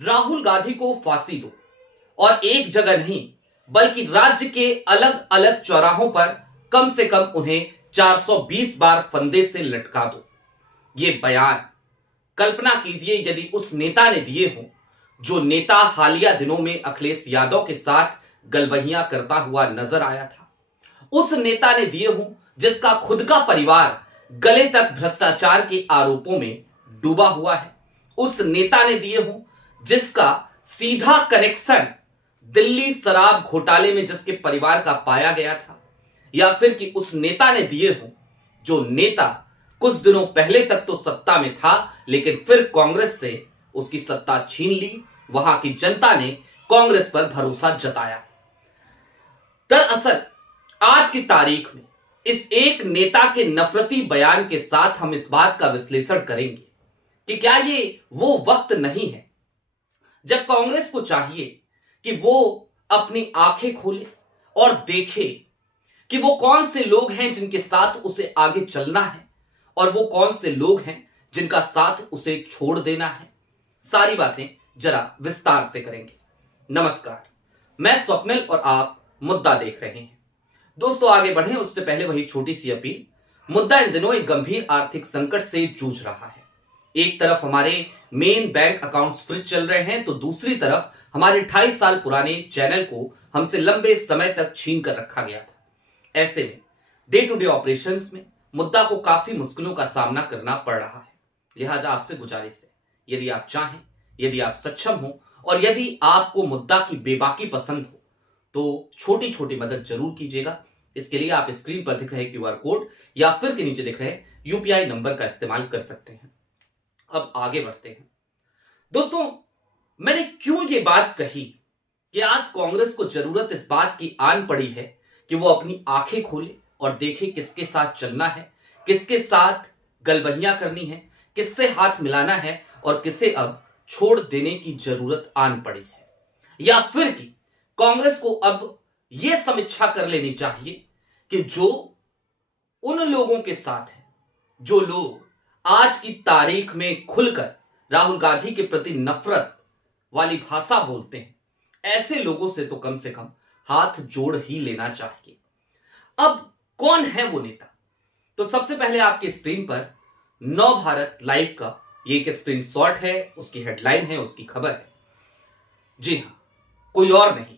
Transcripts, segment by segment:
राहुल गांधी को फांसी दो और एक जगह नहीं बल्कि राज्य के अलग अलग चौराहों पर कम से कम उन्हें 420 बार फंदे से लटका दो। ये बयान कल्पना कीजिए यदि उस नेता ने दिए हों जो नेता हालिया दिनों में अखिलेश यादव के साथ गलबहियां करता हुआ नजर आया था। उस नेता ने दिए हों जिसका खुद का परिवार गले तक भ्रष्टाचार के आरोपों में डूबा हुआ है। उस नेता ने दिए हों जिसका सीधा कनेक्शन दिल्ली शराब घोटाले में जिसके परिवार का पाया गया था, या फिर कि उस नेता ने दिए हों जो नेता कुछ दिनों पहले तक तो सत्ता में था लेकिन फिर कांग्रेस से उसकी सत्ता छीन ली। वहां की जनता ने कांग्रेस पर भरोसा जताया। दरअसल आज की तारीख में इस एक नेता के नफरती बयान के साथ हम इस बात का विश्लेषण करेंगे कि क्या ये वो वक्त नहीं है जब कांग्रेस को चाहिए कि वो अपनी आंखें खोले और देखे कि वो कौन से लोग हैं जिनके साथ उसे आगे चलना है और वो कौन से लोग हैं जिनका साथ उसे छोड़ देना है। सारी बातें जरा विस्तार से करेंगे। नमस्कार, मैं स्वप्निल और आप मुद्दा देख रहे हैं। दोस्तों आगे बढ़ें उससे पहले वही छोटी सी अपील। मुद्दा इन दिनों एक गंभीर आर्थिक संकट से जूझ रहा है। एक तरफ हमारे मेन बैंक अकाउंट्स फ्रीज चल रहे हैं तो दूसरी तरफ हमारे 28 साल पुराने चैनल को हमसे लंबे समय तक छीन कर रखा गया था। ऐसे में डे टू डे ऑपरेशंस में मुद्दा को काफी मुश्किलों का सामना करना पड़ रहा है। लिहाजा आपसे गुजारिश है, यदि आप चाहें, यदि आप सक्षम हो और यदि आपको मुद्दा की बेबाकी पसंद हो तो छोटी छोटी मदद जरूर कीजिएगा। इसके लिए आप स्क्रीन पर दिख रहे QR कोड या फिर के नीचे दिख रहे UPI नंबर का इस्तेमाल कर सकते हैं। अब आगे बढ़ते हैं। दोस्तों मैंने क्यों ये बात कही कि आज कांग्रेस को जरूरत इस बात की आन पड़ी है कि वो अपनी आंखें खोले और देखे किसके साथ चलना है, किसके साथ गलबहियां करनी है, किससे हाथ मिलाना है और किसे अब छोड़ देने की जरूरत आन पड़ी है। या फिर कि कांग्रेस को अब यह समीक्षा कर लेनी चाहिए कि जो उन लोगों के साथ है, जो लोग आज की तारीख में खुलकर राहुल गांधी के प्रति नफरत वाली भाषा बोलते हैं, ऐसे लोगों से तो कम से कम हाथ जोड़ ही लेना चाहिए। अब कौन है वो नेता? तो सबसे पहले आपकी स्क्रीन पर नव भारत लाइव का ये एक स्क्रीनशॉट है, उसकी हेडलाइन है, उसकी खबर है। जी हां, कोई और नहीं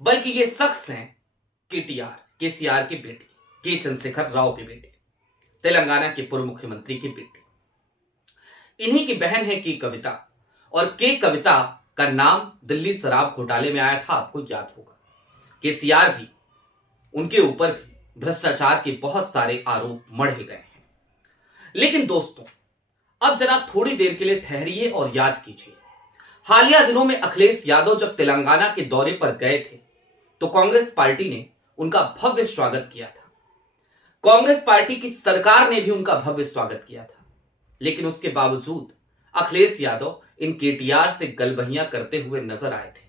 बल्कि ये शख्स हैं केसीआर के बेटे, के चंद्रशेखर राव के बेटे, तेलंगाना के पूर्व मुख्यमंत्री के बेटे। इन्हीं की बहन है के कविता, और के कविता का नाम दिल्ली शराब घोटाले में आया था, आपको याद होगा। केसीआर भी, उनके ऊपर भी भ्रष्टाचार के बहुत सारे आरोप मढ़े गए हैं। लेकिन दोस्तों अब जरा थोड़ी देर के लिए ठहरिए और याद कीजिए, हालिया दिनों में अखिलेश यादव जब तेलंगाना के दौरे पर गए थे तो कांग्रेस पार्टी ने उनका भव्य स्वागत किया था। कांग्रेस पार्टी की सरकार ने भी उनका भव्य स्वागत किया था। लेकिन उसके बावजूद अखिलेश यादव इन केटीआर से गलबहियां करते हुए नजर आए थे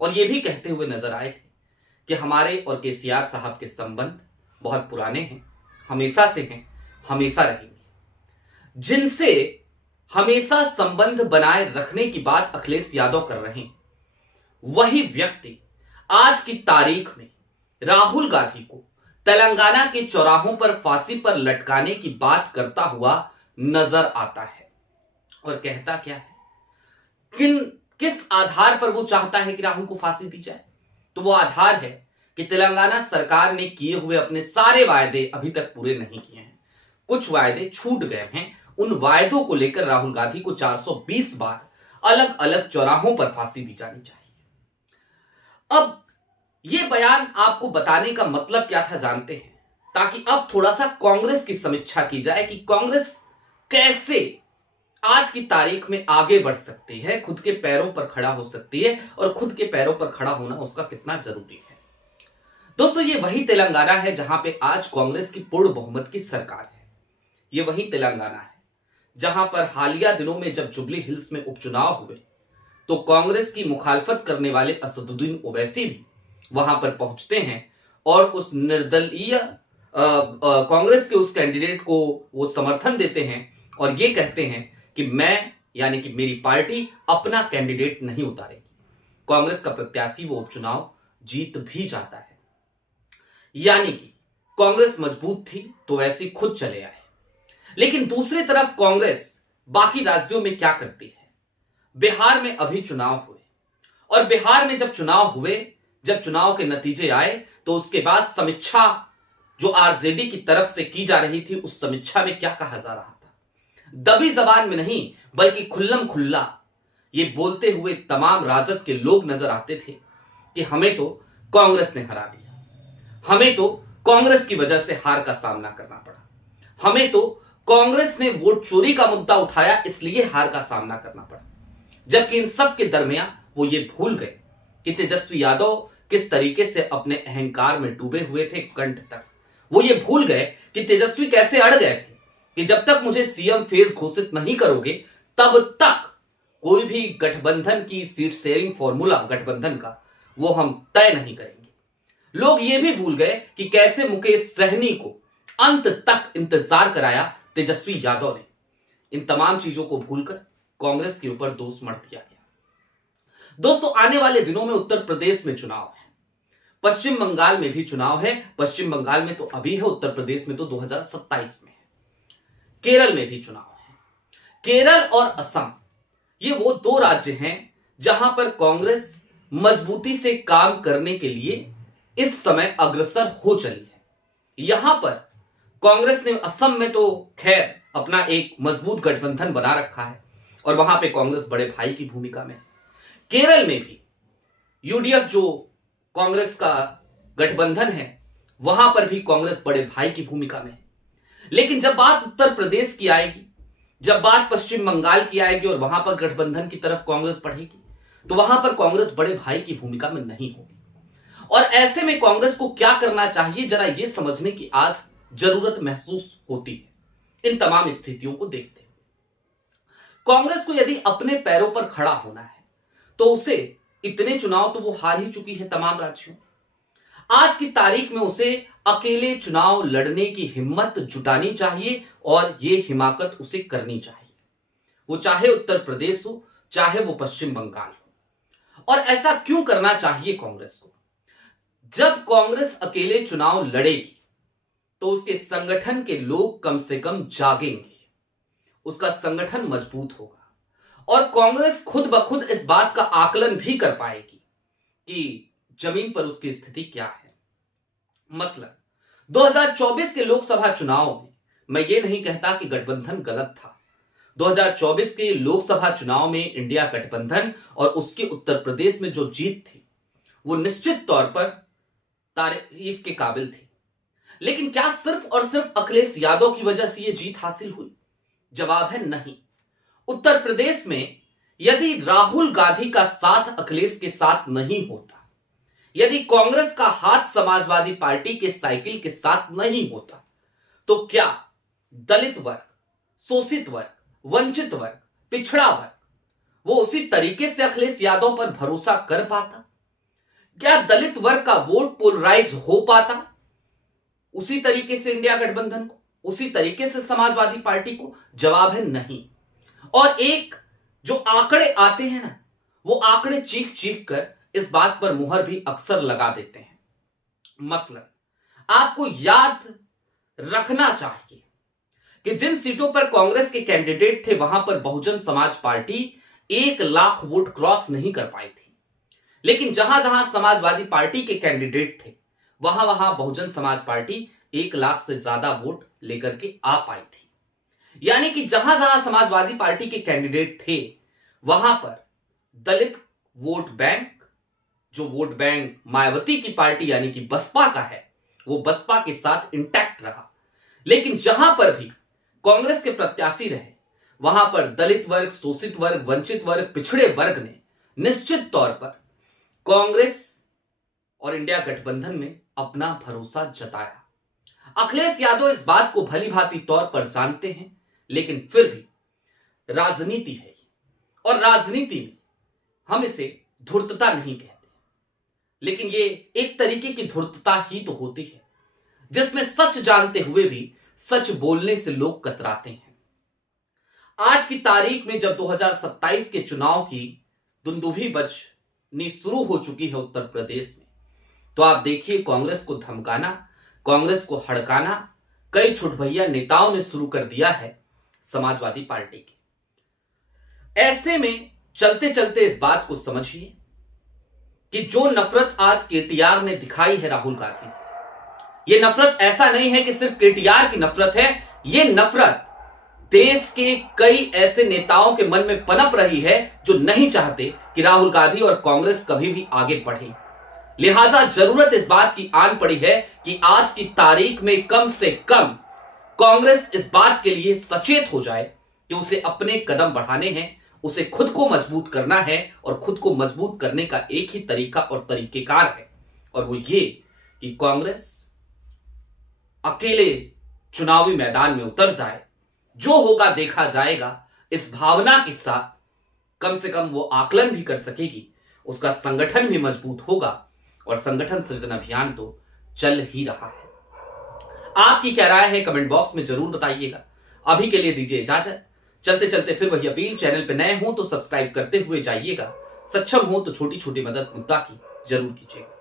और यह भी कहते हुए नजर आए थे कि हमारे और केसीआर साहब के संबंध बहुत पुराने हैं, हमेशा से हैं, हमेशा रहेंगे। जिनसे हमेशा संबंध बनाए रखने की बात अखिलेश यादव कर रहे हैं, वही व्यक्ति आज की तारीख में राहुल गांधी को तेलंगाना के चौराहों पर फांसी पर लटकाने की बात करता हुआ नजर आता है। और कहता क्या है, किस आधार पर वो चाहता है कि राहुल को फांसी दी जाए? तो वो आधार है कि तेलंगाना सरकार ने किए हुए अपने सारे वायदे अभी तक पूरे नहीं किए हैं, कुछ वायदे छूट गए हैं। उन वायदों को लेकर राहुल गांधी को 420 बार अलग अलग चौराहों पर फांसी दी जानी चाहिए। अब यह बयान आपको बताने का मतलब क्या था जानते हैं, ताकि अब थोड़ा सा कांग्रेस की समीक्षा की जाए कि कांग्रेस कैसे आज की तारीख में आगे बढ़ सकती है, खुद के पैरों पर खड़ा हो सकती है और खुद के पैरों पर खड़ा होना उसका कितना जरूरी है। दोस्तों ये वही तेलंगाना है जहां पे आज कांग्रेस की पूर्ण बहुमत की सरकार है। ये वही तेलंगाना है जहां पर हालिया दिनों में जब जुबली हिल्स में उपचुनाव हुए तो कांग्रेस की मुखालफत करने वाले असदुद्दीन ओवैसी भी वहां पर पहुंचते हैं और उस निर्दलीय कांग्रेस के उस कैंडिडेट को वो समर्थन देते हैं और ये कहते हैं कि मैं यानी कि मेरी पार्टी अपना कैंडिडेट नहीं उतारेगी। कांग्रेस का प्रत्याशी वो उपचुनाव जीत भी जाता है। यानी कि कांग्रेस मजबूत थी तो वैसे खुद चले आए। लेकिन दूसरी तरफ कांग्रेस बाकी राज्यों में क्या करती है? बिहार में अभी चुनाव हुए और बिहार में जब चुनाव हुए, जब चुनाव के नतीजे आए तो उसके बाद समीक्षा जो आरजेडी की तरफ से की जा रही थी, उस समीक्षा में क्या कहा जा रहा था? दबी जबान में नहीं बल्कि खुल्लम खुल्ला ये बोलते हुए तमाम राजद के लोग नजर आते थे कि हमें तो कांग्रेस ने हरा दिया, हमें तो कांग्रेस की वजह से हार का सामना करना पड़ा, हमें तो कांग्रेस ने वोट चोरी का मुद्दा उठाया इसलिए हार का सामना करना पड़ा। जबकि इन सब के दरमियान वो ये भूल गए कि तेजस्वी यादव किस तरीके से अपने अहंकार में डूबे हुए थे कंठ तक। वो ये भूल गए कि तेजस्वी कैसे अड़ गए थे कि जब तक मुझे सीएम फेज घोषित नहीं करोगे तब तक कोई भी गठबंधन की सीट शेयरिंग फॉर्मूला गठबंधन का वो हम तय नहीं करेंगे। लोग ये भी भूल गए कि कैसे मुकेश सहनी को अंत तक इंतजार कराया तेजस्वी यादव ने। इन तमाम चीजों को भूलकर कांग्रेस के ऊपर दोष मढ़ दिया गया। दोस्तों, आने वाले दिनों में उत्तर प्रदेश में चुनाव है, पश्चिम बंगाल में भी चुनाव है। पश्चिम बंगाल में तो अभी है, उत्तर प्रदेश में तो 2027 में है। केरल में भी चुनाव है। केरल और असम ये वो दो राज्य हैं जहां पर कांग्रेस मजबूती से काम करने के लिए इस समय अग्रसर हो चली है। यहां पर कांग्रेस ने असम में तो खैर अपना एक मजबूत गठबंधन बना रखा है और वहां पे कांग्रेस बड़े भाई की भूमिका में है। केरल में भी यूडीएफ जो कांग्रेस का गठबंधन है, वहां पर भी कांग्रेस बड़े भाई की भूमिका में है। लेकिन जब बात उत्तर प्रदेश की आएगी, जब बात पश्चिम बंगाल की आएगी और वहां पर गठबंधन की तरफ कांग्रेस बढ़ेगी, तो वहां पर कांग्रेस बड़े भाई की भूमिका में नहीं होगी। और ऐसे में कांग्रेस को क्या करना चाहिए, जरा यह समझने की आज जरूरत महसूस होती है। इन तमाम स्थितियों को देखते हुए कांग्रेस को यदि अपने पैरों पर खड़ा होना है तो उसे इतने चुनाव तो वो हार ही चुकी है तमाम राज्यों। आज की तारीख में उसे अकेले चुनाव लड़ने की हिम्मत जुटानी चाहिए और ये हिमाकत उसे करनी चाहिए। वो चाहे उत्तर प्रदेश हो, चाहे वो पश्चिम बंगाल हो। और ऐसा क्यों करना चाहिए कांग्रेस को? जब कांग्रेस अकेले चुनाव लड़ेगी तो उसके संगठन के लोग कम से कम जागेंगे, उसका संगठन मजबूत होगा और कांग्रेस खुद ब खुद इस बात का आकलन भी कर पाएगी कि जमीन पर उसकी स्थिति क्या है। मसलन 2024 के लोकसभा चुनाव में मैं ये नहीं कहता कि गठबंधन गलत था। 2024 के लोकसभा चुनाव में इंडिया गठबंधन और उसके उत्तर प्रदेश में जो जीत थी वो निश्चित तौर पर तारीफ के काबिल थी। लेकिन क्या सिर्फ और सिर्फ अखिलेश यादव की वजह से यह जीत हासिल हुई? जवाब है नहीं। उत्तर प्रदेश में यदि राहुल गांधी का साथ अखिलेश के साथ नहीं होता, यदि कांग्रेस का हाथ समाजवादी पार्टी के साइकिल के साथ नहीं होता, तो क्या दलित वर्ग, शोषित वर्ग, वंचित वर्ग, पिछड़ा वर्ग वो उसी तरीके से अखिलेश यादव पर भरोसा कर पाता? क्या दलित वर्ग का वोट पोलराइज हो पाता उसी तरीके से इंडिया गठबंधन को, उसी तरीके से समाजवादी पार्टी को? जवाब है नहीं। और एक जो आंकड़े आते हैं ना, वो आंकड़े चीख चीख कर इस बात पर मुहर भी अक्सर लगा देते हैं। मसलन आपको याद रखना चाहिए कि जिन सीटों पर कांग्रेस के कैंडिडेट थे वहां पर Bahujan Samaj party 1 lakh vote cross नहीं कर पाई थी। लेकिन जहां जहां समाजवादी पार्टी के कैंडिडेट थे वहां वहां बहुजन समाज पार्टी 1 लाख से ज्यादा वोट लेकर के आ पाई थी। यानी कि जहां जहां समाजवादी पार्टी के कैंडिडेट थे वहां पर दलित वोट बैंक, जो वोट बैंक मायावती की पार्टी यानी कि बसपा का है, वो बसपा के साथ इंटैक्ट रहा। लेकिन जहां पर भी कांग्रेस के प्रत्याशी रहे वहां पर दलित वर्ग, शोषित वर्ग, वंचित वर्ग, पिछड़े वर्ग ने निश्चित तौर पर कांग्रेस और इंडिया गठबंधन में अपना भरोसा जताया। अखिलेश यादव इस बात को भली भांति तौर पर जानते हैं, लेकिन फिर भी राजनीति है और राजनीति में हम इसे धूर्तता नहीं कहते, लेकिन ये एक तरीके की धूर्तता ही तो होती है जिसमें सच जानते हुए भी सच बोलने से लोग कतराते हैं। आज की तारीख में जब 2027 के चुनाव की दुंदुभी बजनी शुरू हो चुकी है उत्तर प्रदेश में, तो आप देखिए कांग्रेस को धमकाना, कांग्रेस को हड़काना कई छुटभैया नेताओं ने शुरू कर दिया है समाजवादी पार्टी की। ऐसे में चलते चलते इस बात को समझिए कि जो नफरत आज केटीआर ने दिखाई है राहुल गांधी से, यह नफरत ऐसा नहीं है कि सिर्फ केटीआर की नफरत है, यह नफरत देश के कई ऐसे नेताओं के मन में पनप रही है जो नहीं चाहते कि राहुल गांधी और कांग्रेस कभी भी आगे बढ़े। लिहाजा जरूरत इस बात की आन पड़ी है कि आज की तारीख में कम से कम कांग्रेस इस बात के लिए सचेत हो जाए कि उसे अपने कदम बढ़ाने हैं, उसे खुद को मजबूत करना है और खुद को मजबूत करने का एक ही तरीका और तरीकेकार है, और वो ये कि कांग्रेस अकेले चुनावी मैदान में उतर जाए, जो होगा देखा जाएगा, इस भावना के साथ कम से कम वो आकलन भी कर सकेगी, उसका संगठन भी मजबूत होगा और संगठन सृजन अभियान तो चल ही रहा है। आपकी क्या राय है कमेंट बॉक्स में जरूर बताइएगा। अभी के लिए दीजिए इजाजत। चलते चलते फिर वही अपील, चैनल पे नए हो तो सब्सक्राइब करते हुए जाइएगा, सक्षम हो तो छोटी छोटी मदद मुद्दा की जरूर कीजिएगा।